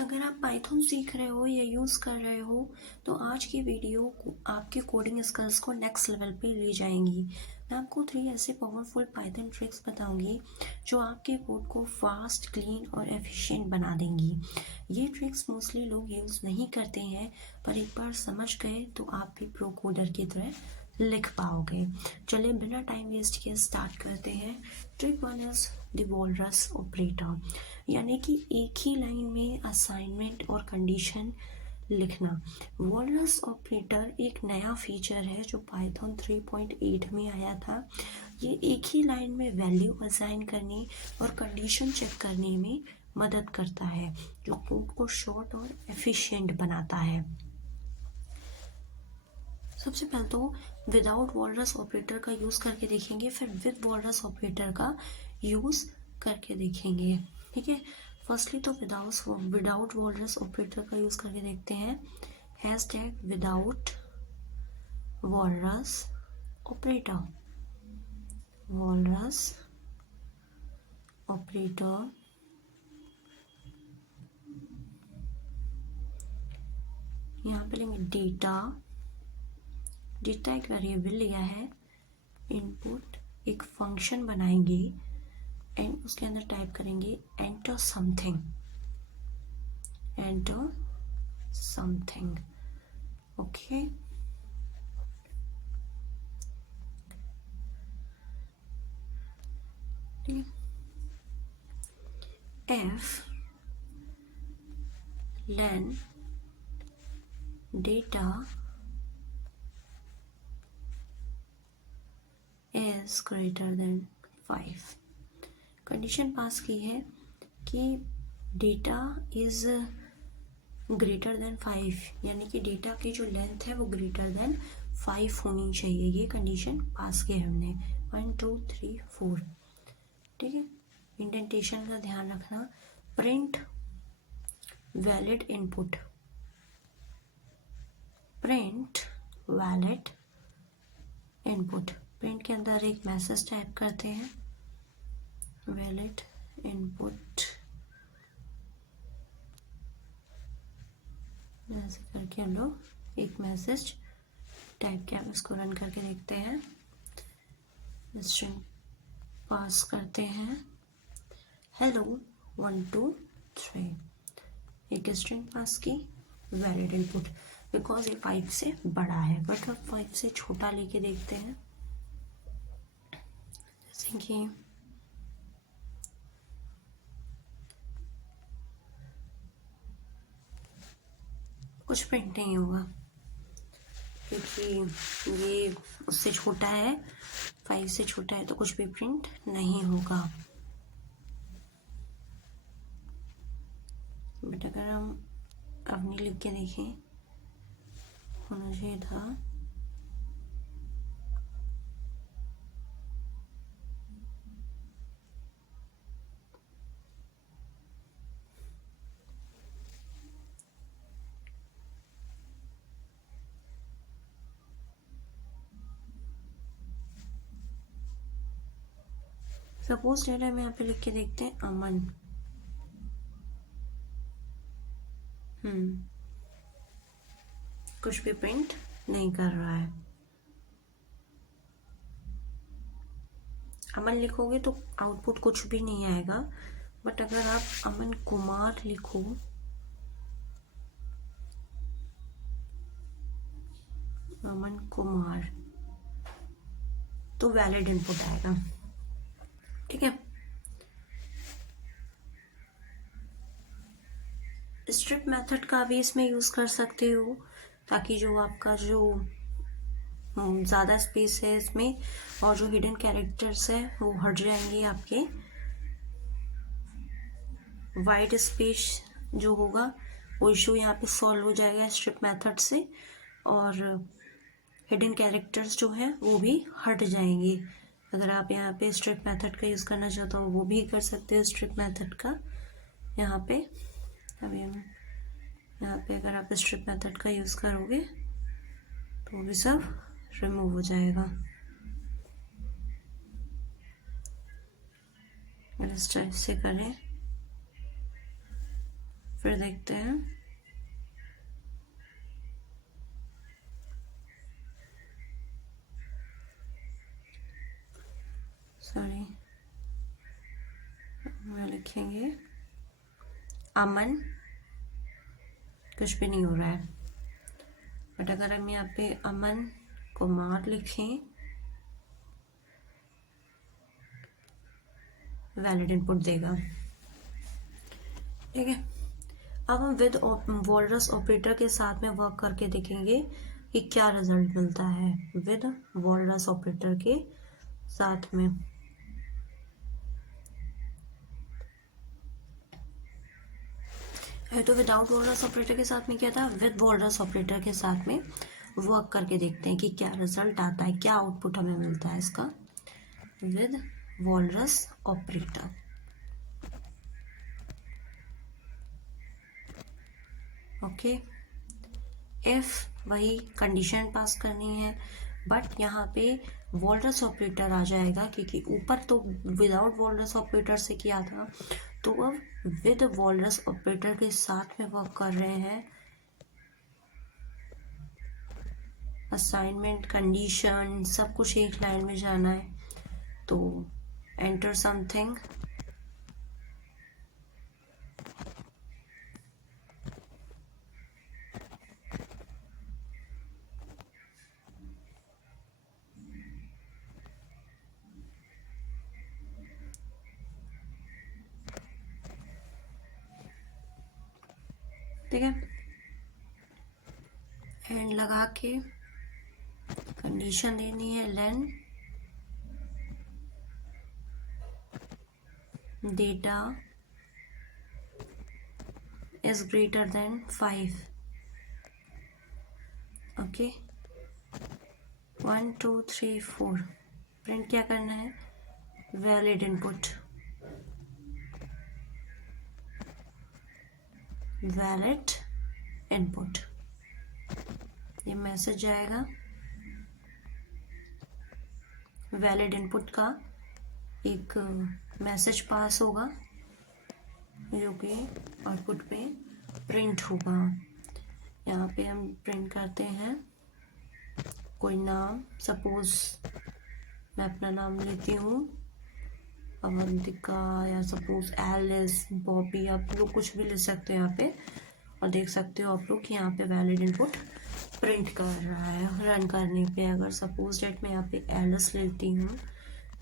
अगर आप पाइथन सीख रहे हो या यूज़ कर रहे हो तो आज की वीडियो आपके कोडिंग स्किल्स को नेक्स्ट लेवल पे ले जाएंगी। मैं आपको 3 ऐसे पावरफुल पाइथन ट्रिक्स बताऊंगी जो आपके कोड को फास्ट, क्लीन और एफिशिएंट बना देंगी। ये ट्रिक्स मोस्टली लोग यूज़ नहीं करते हैं, पर एक बार समझ गए तो आप भी प्रो कोडर की तरह लिख पाओगे। चलिए बिना टाइम वेस्ट किए स्टार्ट करते हैं। Trick 1 is the walrus operator, यानी कि एक ही लाइन में असाइनमेंट और कंडीशन लिखना। वॉलरस ऑपरेटर एक नया फीचर है जो पाइथन 3.8 में आया था। ये एक ही लाइन में वैल्यू असाइन करने और कंडीशन चेक करने में मदद करता है, जो कोड को शॉर्ट और एफिशिएंट बनाता है। सबसे पहले तो विदाउट वॉलरस ऑपरेटर का यूज़ करके देखेंगे, फिर विद वॉलरस ऑपरेटर का यूज़ करके देखेंगे। ठीक है, फर्स्टली तो विदाउट वॉलरस ऑपरेटर का यूज़ करके देखते हैं। Hashtag without walrus operator, walrus operator यहाँ पे लेंगे डेटा एक वेरिएबल लिया है, इनपुट एक फंक्शन बनाएंगे एंड उसके अंदर टाइप करेंगे enter something, okay. F len data is greater than 5। Condition pass की है कि डेटा इज ग्रेटर देन 5, यानी कि डेटा की जो लेंथ है वो ग्रेटर देन 5 होनी चाहिए। ये कंडीशन पास की है हमने। 1 2 3 4। ठीक है, इंडेंटेशन का ध्यान रखना। Print valid input, print valid input. Print के अंदर एक मैसेज टाइप करते हैं, वैलिड इनपुट, ऐसे करके हम लोग एक मैसेज टाइप किया। इसको रन करके देखते हैं। स्ट्रिंग पास करते हैं हेलो 1 2 3, एक स्ट्रिंग पास की, वैलिड इनपुट। बिकॉज ये 5 से बड़ा है, बट अब 5 से छोटा लेके देखते हैं। जैसे कि कुछ प्रिंट नहीं होगा क्योंकि ये उससे छोटा है, 5 से छोटा है, तो कुछ भी प्रिंट नहीं होगा। बट अगर हम अपनी लिख के देखें, होना चाहिए था सपोज डेटा में यहाँ पे लिख के देखते हैं अमन। कुछ भी प्रिंट नहीं कर रहा है। अमन लिखोगे तो आउटपुट कुछ भी नहीं आएगा, बट अगर आप अमन कुमार लिखो, अमन कुमार, तो वैलिड इनपुट आएगा। ठीक है, स्ट्रिप मेथड का भी इसमें यूज़ कर सकते हो, ताकि जो आपका जो ज़्यादा स्पेस है इसमें और जो हिडन कैरेक्टर्स है वो हट जाएंगे। आपके वाइड स्पेस जो होगा वो इशू यहाँ पे सॉल्व हो जाएगा स्ट्रिप मेथड से, और हिडन कैरेक्टर्स जो हैं वो भी हट जाएंगे। अगर आप यहाँ पे स्ट्रिप मेथड का यूज़ करना चाहते हो वो भी कर सकते हो स्ट्रिप मेथड का। यहाँ पे अभी हम यहाँ पे अगर आप स्ट्रिप मेथड का यूज़ करोगे तो भी सब रिमूव हो जाएगा। अगर इस टाइप से करें, फिर देखते हैं। सॉरी, मैं लिखेंगे अमन, कुछ भी नहीं हो रहा है, बट अगर हम यहाँ पे अमन कुमार लिखें, वैलिड इनपुट देगा। ठीक है, अब हम विद वॉलरस ऑपरेटर के साथ में वर्क करके देखेंगे कि क्या रिजल्ट मिलता है विद वॉलरस ऑपरेटर के साथ में। तो विदाउट वॉलरस ऑपरेटर के साथ में क्या था, विद वॉलरस ऑपरेटर के साथ में वर्क करके देखते हैं कि क्या रिजल्ट आता है, क्या आउटपुट हमें मिलता है इसका with walrus operator. Okay, if वही कंडीशन पास करनी है, बट यहाँ पे वॉलरस ऑपरेटर आ जाएगा क्योंकि ऊपर तो विदाउट वॉलरस ऑपरेटर से किया था, तो अब विद वॉलरस ऑपरेटर के साथ में वर्क कर रहे हैं। असाइनमेंट, कंडीशन, सब कुछ एक लाइन में जाना है, तो एंटर समथिंग। ठीक है, एंड लगा के कंडीशन देनी है, len data is greater than 5। Okay, 1 2 3 4 print क्या करना है, वैलिड इनपुट, वैलिड इनपुट। ये मैसेज आएगा, वैलिड इनपुट का एक मैसेज पास होगा जो कि आउटपुट पे प्रिंट होगा। यहाँ पे हम प्रिंट करते हैं कोई नाम, सपोज मैं अपना नाम लेती हूँ अवंतिका, या सपोज एलिस, बॉबी, आप लोग कुछ भी ले सकते हो यहाँ पे, और देख सकते हो आप लोग कि यहाँ पे वैलिड इनपुट प्रिंट कर रहा है। रन करने पे अगर सपोज डेट मैं यहाँ पे एलिस लेती हूँ,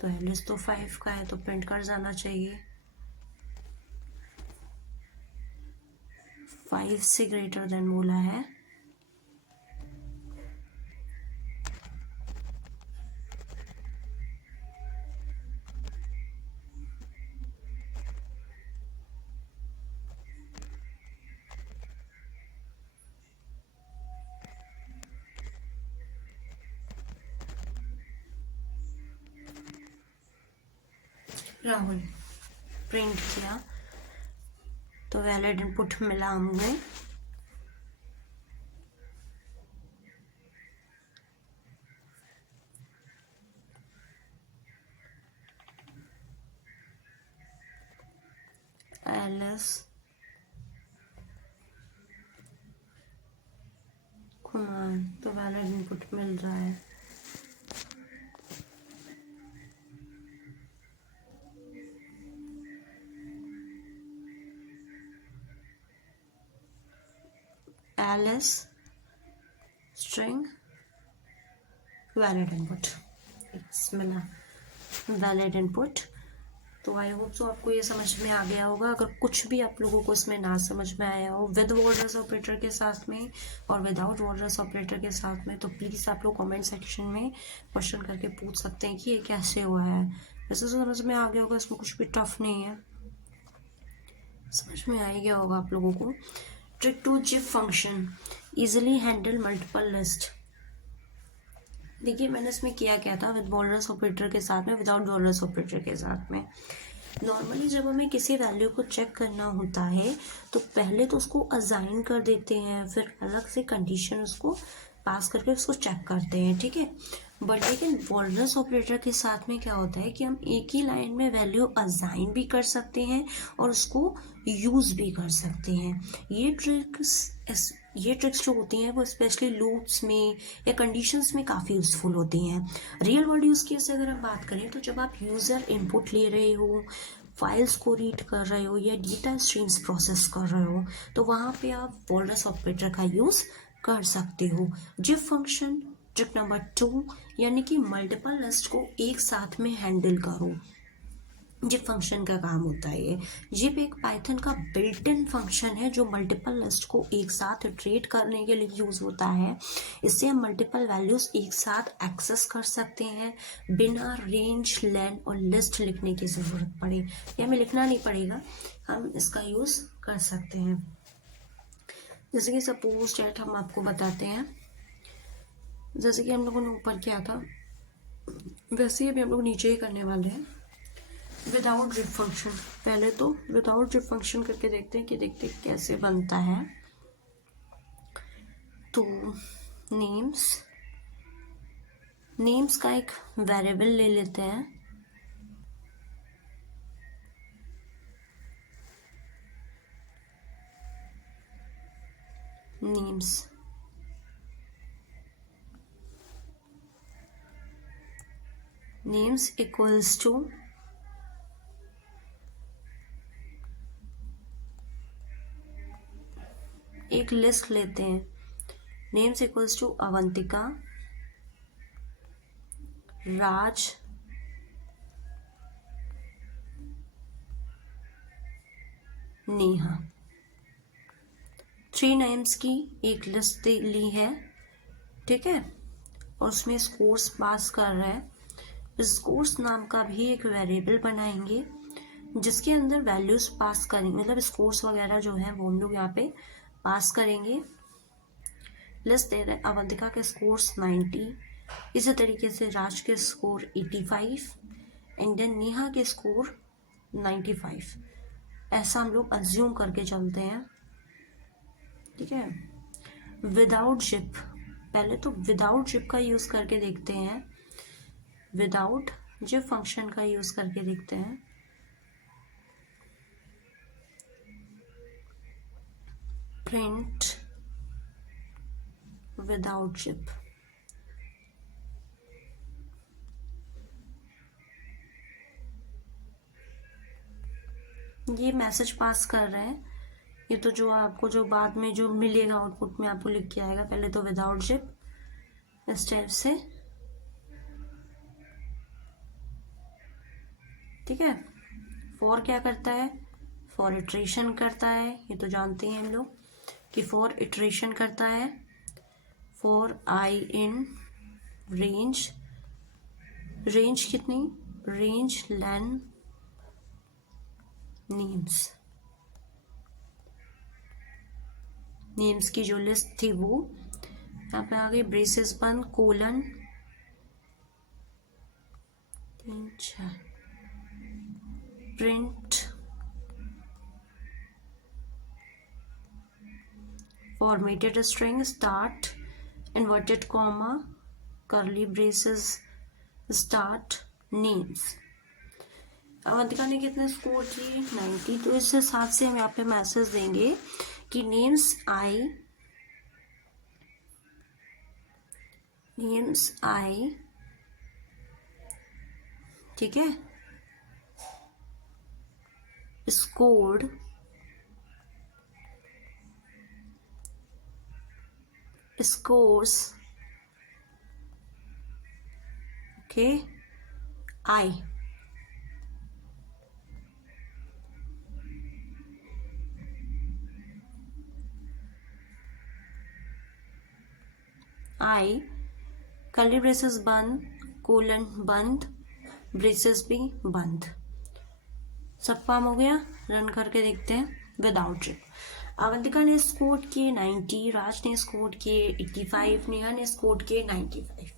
तो एलिस तो 5 का है, तो प्रिंट कर जाना चाहिए 5 से ग्रेटर देन बोला है। राहुल प्रिंट किया, तो वैलिड इनपुट मिला हमें। एलिस कुमार, तो वैलिड इनपुट मिल रहा है। एलिस स्ट्रिंग वैलिड इनपुट मिला, वैलिड इनपुट। तो आई होप सो आपको ये समझ में आ गया होगा। अगर कुछ भी आप लोगों को इसमें ना समझ में आया हो विद वॉलरस ऑपरेटर के साथ में और विदाउट वॉलरस ऑपरेटर के साथ में, तो प्लीज़ आप लोग कमेंट सेक्शन में क्वेश्चन करके पूछ सकते हैं कि ये कैसे हुआ है। वैसे तो समझ में आ गया होगा, इसमें कुछ भी टफ नहीं है, समझ में आ ही गया होगा आप लोगों को। Trick to zip function easily handle multiple list. देखिए मैंने इसमें किया क्या था, विद वॉलरस ऑपरेटर के साथ में, विदाउट वॉलरस ऑपरेटर के साथ में। नॉर्मली जब हमें किसी वैल्यू को चेक करना होता है तो पहले तो उसको असाइन कर देते हैं, फिर अलग से कंडीशन उसको पास करके उसको चेक करते हैं, ठीक है। बट लेकिन वॉल्डर्स ऑपरेटर के साथ में क्या होता है कि हम एक ही लाइन में वैल्यू असाइन भी कर सकते हैं और उसको यूज़ भी कर सकते हैं। ये ट्रिक्स जो होती हैं वो स्पेशली लूप्स में या कंडीशंस में काफ़ी यूज़फुल होती हैं। रियल वर्ल्ड यूज़ केस से अगर हम बात करें तो जब आप यूज़र इनपुट ले रहे हो, फाइल्स को रीड कर रहे हो या डेटा स्ट्रीम्स प्रोसेस कर रहे हो, तो वहाँ पे आप वॉल्डर्स ऑपरेटर का यूज़ कर सकते हो। जिप फंक्शन ट्रिक नंबर 2, यानी कि मल्टीपल लिस्ट को एक साथ में हैंडल करो। जिप फंक्शन का काम होता है ये। जिप एक पाइथन का बिल्ट इन फंक्शन है जो मल्टीपल लिस्ट को एक साथ इटरेट करने के लिए यूज़ होता है। इससे हम मल्टीपल वैल्यूज़ एक साथ एक्सेस कर सकते हैं बिना रेंज, लेन और लिस्ट लिखने की ज़रूरत पड़े। ये हमें लिखना नहीं पड़ेगा, हम इसका यूज़ कर सकते हैं। जैसे कि सपोज डेट हम आपको बताते हैं, जैसे कि हम लोगों ने ऊपर किया था वैसे ही अभी हम लोग नीचे ही करने वाले हैं विदाउट जिप फंक्शन। पहले तो विदाउट जिप फंक्शन करके देखते हैं कि कैसे बनता है। तो नेम्स का एक वेरिएबल ले लेते हैं, नेम्स इक्वल्स टू एक लिस्ट लेते हैं, names equals to Avantika, Raj, Neha. 3 names की एक लिस्ट ली है, ठीक है, और उसमें स्कोर्स पास कर रहा है। स्कोर्स नाम का भी एक वेरिएबल बनाएंगे जिसके अंदर वैल्यूज पास करेंगे, मतलब स्कोर्स वगैरह जो है वो हम लोग यहाँ पे पास करेंगे। लिस्ट दे रहे हैं, अवंतिका के स्कोर्स 90, इसी तरीके से राज के स्कोर 85 एंड देन नेहा के स्कोर 95। ऐसा हम लोग अज्यूम करके चलते हैं, ठीक है। विदाउट जिप, पहले तो विदाउट जिप का यूज़ करके देखते हैं, विदाउट जिप फंक्शन का यूज़ करके देखते हैं। प्रिंट विदाउट जिप, ये मैसेज पास कर रहे हैं। ये तो जो आपको जो बाद में जो मिलेगा आउटपुट में आपको लिख के आएगा। पहले तो विदाउट जिप इस टाइप से, ठीक है। फॉर क्या करता है, फॉर इटरेशन करता है, ये तो जानते हैं हम लोग कि फॉर इटरेशन करता है। For I in range, range कितनी, रेंज लेन नेम्स की जो लिस्ट थी वो यहाँ पे आ गई। ब्रेसेस बंद, colon, print formatted string, start inverted comma, curly braces, start names. Avantika ने कितने स्कोर किए, 90। तो इस हिसाब से हम यहाँ पे मैसेज देंगे कि नेम्स आई, ठीक है, स्कोर्ड स्कोर्स, ओके, आई। आई कर्ली ब्रेसेस बंद, कोलन बंद, ब्रेसेस भी बंद। सब काम हो गया। रन करके देखते हैं विदाउट जिप। अवंतिका ने स्कोर किए 90, राज ने स्कोर किए 85, नेहा ने स्कोर किए 95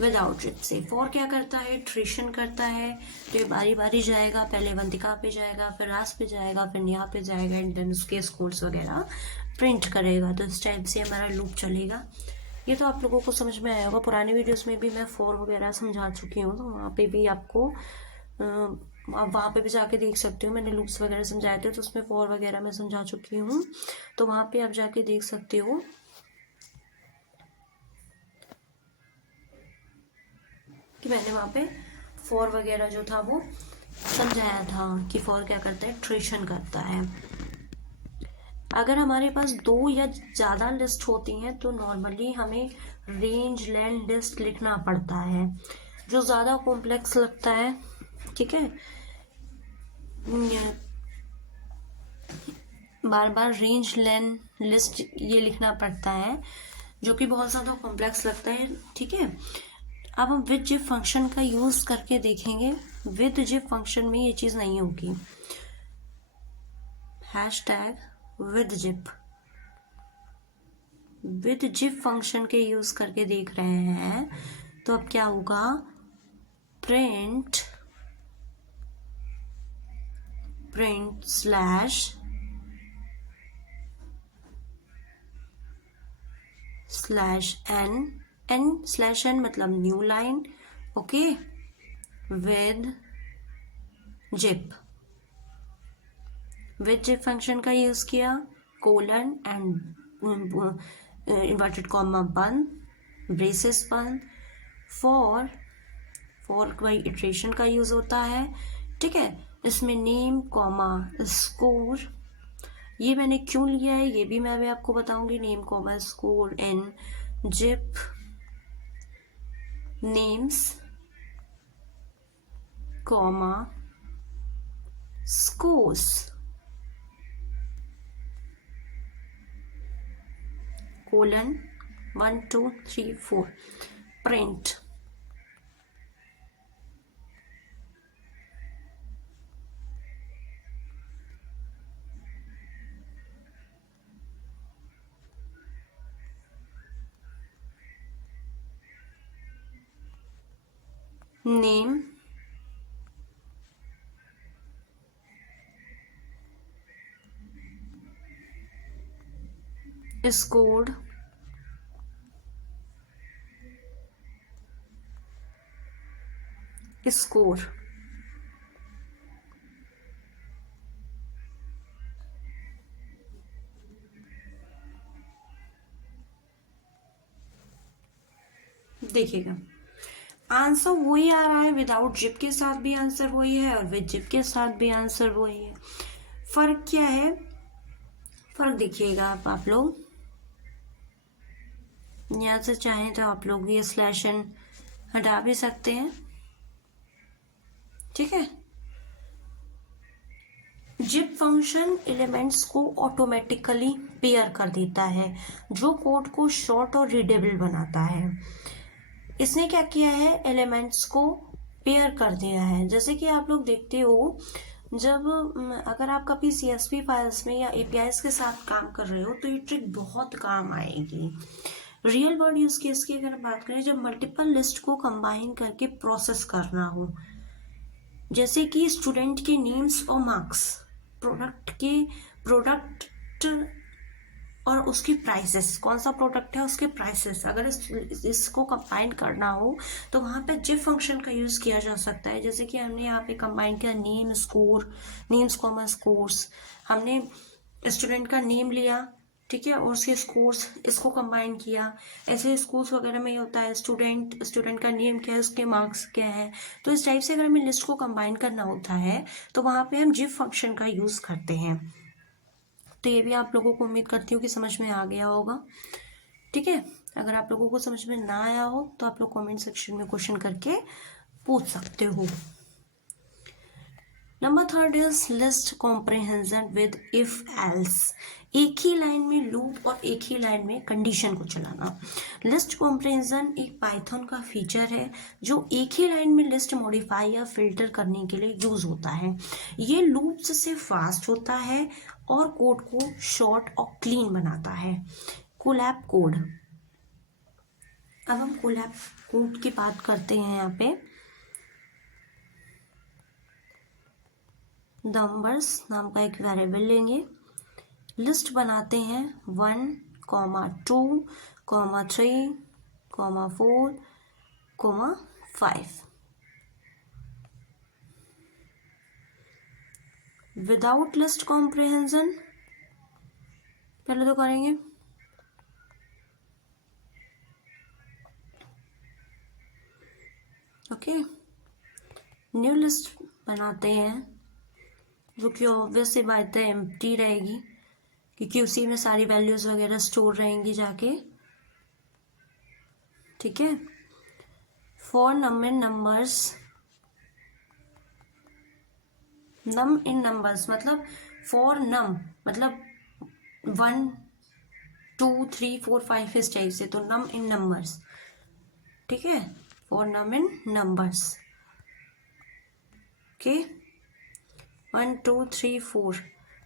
विदाउट जिप से। फॉर क्या करता है, इटरेशन करता है। तो ये बारी बारी जाएगा, पहले अवंतिका पे जाएगा, फिर राज पे जाएगा, फिर नेहा पे जाएगा एंड देन उसके स्कोर्स वगैरह प्रिंट करेगा। तो इस टाइप से हमारा लूप चलेगा। ये तो आप लोगों को समझ में आया होगा, पुराने वीडियोस में भी मैं फॉर वगैरह समझा चुकी हूँ, तो वहाँ पे भी आपको आप वहाँ पे भी जाके देख सकते हो, मैंने लूप्स वगैरह समझाए थे तो उसमें फॉर वगैरह मैं समझा चुकी हूँ, तो वहाँ पे आप जाके देख सकते हो कि मैंने वहाँ पे फॉर वगैरह जो था वो समझाया था कि फॉर क्या करता है, इटरेशन करता है। अगर हमारे पास 2 या ज़्यादा लिस्ट होती हैं तो नॉर्मली हमें रेंज लेंथ लिस्ट लिखना पड़ता है, जो ज़्यादा कॉम्प्लेक्स लगता है। ठीक है, बार बार रेंज लेंथ लिस्ट ये लिखना पड़ता है, जो कि बहुत ज़्यादा कॉम्प्लेक्स लगता है। ठीक है, अब हम विद जिप फंक्शन का यूज़ करके देखेंगे। विद जिप फंक्शन में ये चीज़ नहीं होगी। हैशटैग विद जिप फंक्शन के यूज़ करके देख रहे हैं, तो अब क्या होगा, प्रिंट स्लैश n मतलब new line, okay, with zip function का यूज किया, कोलन एंड इन्वर्टेड कॉमा बंद, ब्रेसेस बंद, फॉर बाई इटरेशन का यूज होता है। ठीक है, इसमें नेम कॉमा स्कोर, ये मैंने क्यों लिया है ये भी मैं अभी आपको बताऊंगी। Name comma score in zip names comma scores, colon 1 2 3 4, print name scored score. देखिएगा आंसर वही आ रहा है, विदाउट जिप के साथ भी आंसर वही है और विद जिप के साथ भी आंसर वही है। फर्क क्या है, फर्क देखिएगा आप लोग यहाँ से चाहें तो आप लोग ये स्लैश एन हटा भी सकते हैं। ठीक है, जिप फंक्शन एलिमेंट्स को ऑटोमेटिकली पेयर कर देता है, जो कोड को शॉर्ट और रीडेबल बनाता है। इसने क्या किया है, एलिमेंट्स को पेयर कर दिया है। जैसे कि आप लोग देखते हो, जब अगर आप कभी CSV फाइल्स में या APIs के साथ काम कर रहे हो तो ये ट्रिक बहुत काम आएगी। रियल वर्ल्ड यूज केस की अगर बात करें, जब मल्टीपल लिस्ट को कंबाइन करके प्रोसेस करना हो, जैसे कि स्टूडेंट के नेम्स और मार्क्स, प्रोडक्ट और उसकी प्राइसेस, कौन सा प्रोडक्ट है उसके प्राइसेस, अगर इसको कंबाइन करना हो तो वहाँ पे जिप फंक्शन का यूज़ किया जा सकता है। जैसे कि हमने यहाँ पे कंबाइन किया नेम्स कॉमा स्कोर्स, हमने स्टूडेंट का नेम लिया, ठीक है, और उसके स्कोर्स, इसको कंबाइन किया। ऐसे स्कूल्स वगैरह में होता है, स्टूडेंट का नेम क्या है, उसके मार्क्स क्या है। तो इस टाइप से अगर हमें लिस्ट को कंबाइन करना होता है तो वहाँ पे हम जिप फंक्शन का यूज़ करते हैं। तो ये भी आप लोगों को उम्मीद करती हूँ कि समझ में आ गया होगा। ठीक है, अगर आप लोगों को समझ में ना आया हो तो आप लोग कमेंट सेक्शन में क्वेश्चन करके पूछ सकते हो। Number 3 is list comprehension with if else. एक ही लाइन में लूप और एक ही लाइन में कंडीशन को चलाना। लिस्ट कॉम्प्रिहेंशन एक पाइथन का फीचर है जो एक ही लाइन में लिस्ट मॉडिफाई या फिल्टर करने के लिए यूज होता है। ये लूप्स से फास्ट होता है और कोड को शॉर्ट और क्लीन बनाता है। कोलैब कोड, अब हम कोलैब कोड की बात करते हैं। यहाँ पे नंबर्स नाम का एक वेरिएबल लेंगे, लिस्ट बनाते हैं 1 2, 3, 4, 5. विदाउट लिस्ट कॉम्प्रिहेंशन पहले तो करेंगे, ओके। न्यू लिस्ट बनाते हैं, जो कि ऑब्वियस सी बात है एम्प्टी रहेगी, क्योंकि उसी में सारी वैल्यूज वगैरह स्टोर रहेंगी जाके, ठीक है। For num in numbers, num in numbers मतलब फॉर नम मतलब 1, 2, 3, 4, 5 इस टाइप से, तो नम इन नंबर्स, ठीक है। For num in numbers, okay. 1, 2, 3, 4।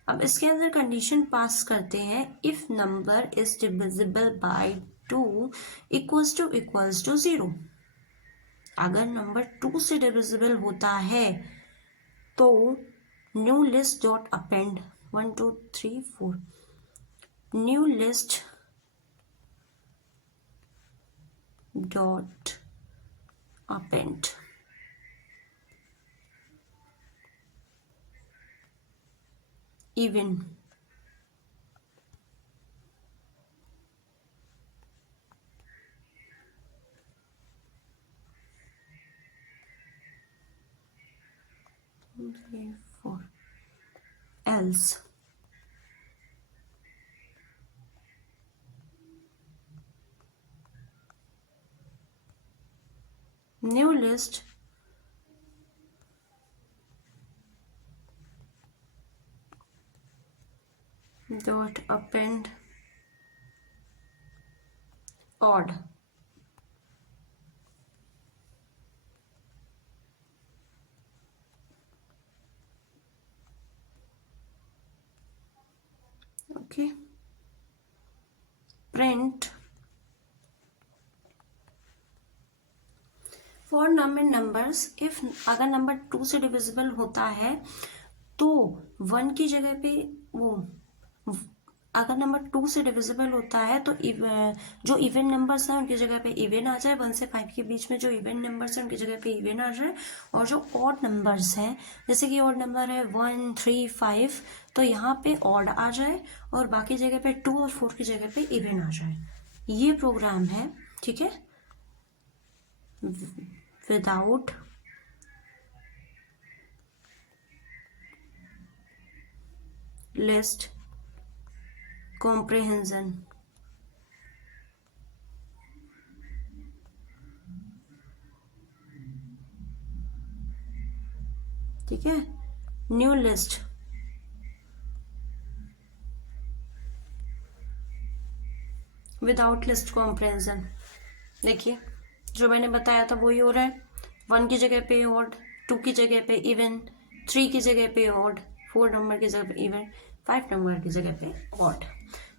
अब इसके अंदर कंडीशन पास करते हैं, if number is divisible by 2 equals to 0। अगर नंबर 2 से डिविजिबल होता है तो new list dot append 1, 2, 3, 4, new list dot append even else new list dot append odd, okay। print for num in numbers, if अगर number 2 से divisible होता है तो 1 की जगह पे वो, अगर नंबर 2 से डिविजिबल होता है तो जो इवन नंबर्स हैं उनकी जगह पे इवन आ जाए, 1 से 5 के बीच में जो इवन नंबर्स हैं उनकी जगह पे इवन आ जाए, और जो ऑड नंबर्स हैं, जैसे कि ऑड नंबर है 1, 3, 5, तो यहाँ पे ऑड आ जाए और बाकी जगह पे 2 और 4 की जगह पे इवन आ जाए। ये प्रोग्राम है, ठीक है। विदाउट लिस्ट कॉम्प्रिहेंशन, ठीक है। New list without list comprehension, देखिए जो मैंने बताया था वही हो रहा है। 1 की जगह पे ऑड, 2 की जगह पे इवन, 3 की जगह पे ऑड, 4 नंबर की जगह पे इवन, 5 नंबर की जगह पे ऑड।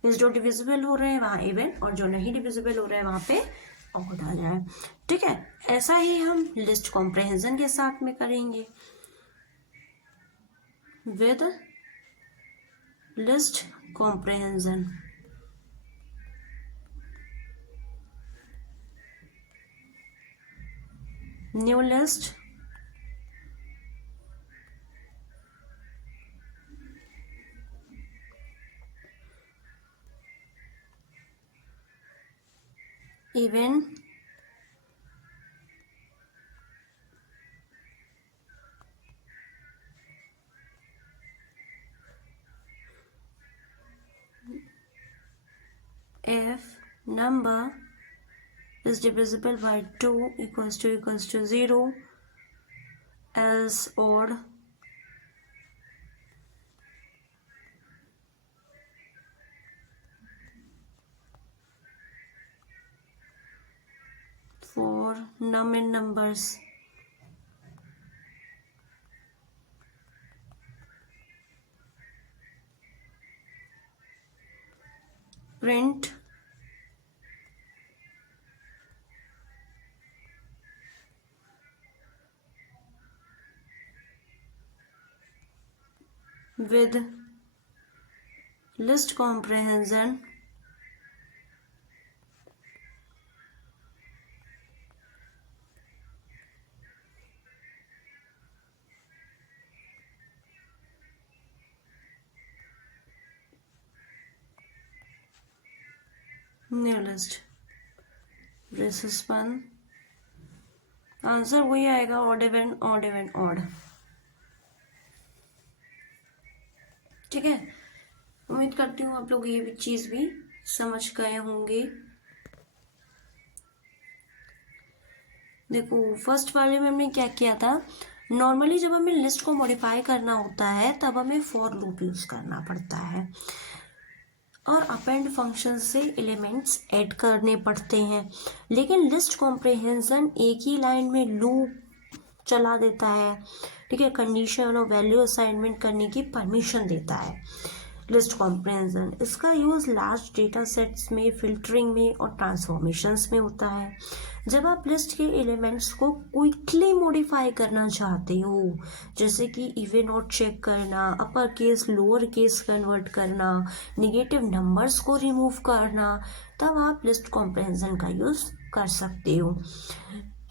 मीन्स जो डिविजिबल हो रहे हैं वहाँ इवन, और जो नहीं डिविजिबल हो रहे हैं वहाँ पे ऑड आ जाए, ठीक है। ऐसा ही हम लिस्ट कॉम्प्रिहेंशन के साथ में करेंगे। With list comprehension, new list even if number is divisible by 2 equals to 0, else odd, for num in numbers, print with list comprehension new list braces 1, answer वही आएगा, odd even odd even odd. ठीक है, उम्मीद करती हूँ आप लोग ये भी चीज़ भी समझ गए होंगे। देखो फर्स्ट वाले में हमने क्या किया था, नॉर्मली जब हमें लिस्ट को मॉडिफाई करना होता है तब हमें फॉर लूप यूज करना पड़ता है और अपेंड फंक्शन से एलिमेंट्स ऐड करने पड़ते हैं। लेकिन लिस्ट कॉम्प्रिहेंशन एक ही लाइन में लूप चला देता है, ठीक है, कंडीशन और वैल्यू असाइनमेंट करने की परमिशन देता है लिस्ट कॉम्प्रिहेंशन। इसका यूज़ लार्ज डेटा सेट्स में, फिल्टरिंग में और ट्रांसफॉर्मेशंस में होता है। जब आप लिस्ट के एलिमेंट्स को क्विकली मॉडिफाई करना चाहते हो, जैसे कि इवन ऑड चेक करना, upper case lower case convert करना, नेगेटिव नंबर्स को रिमूव करना, तब आप लिस्ट कॉम्प्रिहेंशन का यूज़ कर सकते हो।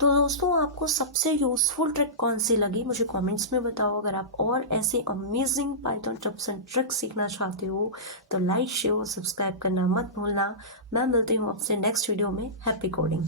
तो दोस्तों आपको सबसे यूज़फुल ट्रिक कौन सी लगी मुझे कमेंट्स में बताओ। अगर आप और ऐसे amazing Python tips and tricks सीखना चाहते हो तो लाइक शेयर और सब्सक्राइब करना मत भूलना। मैं मिलती हूँ आपसे नेक्स्ट वीडियो में। Happy coding.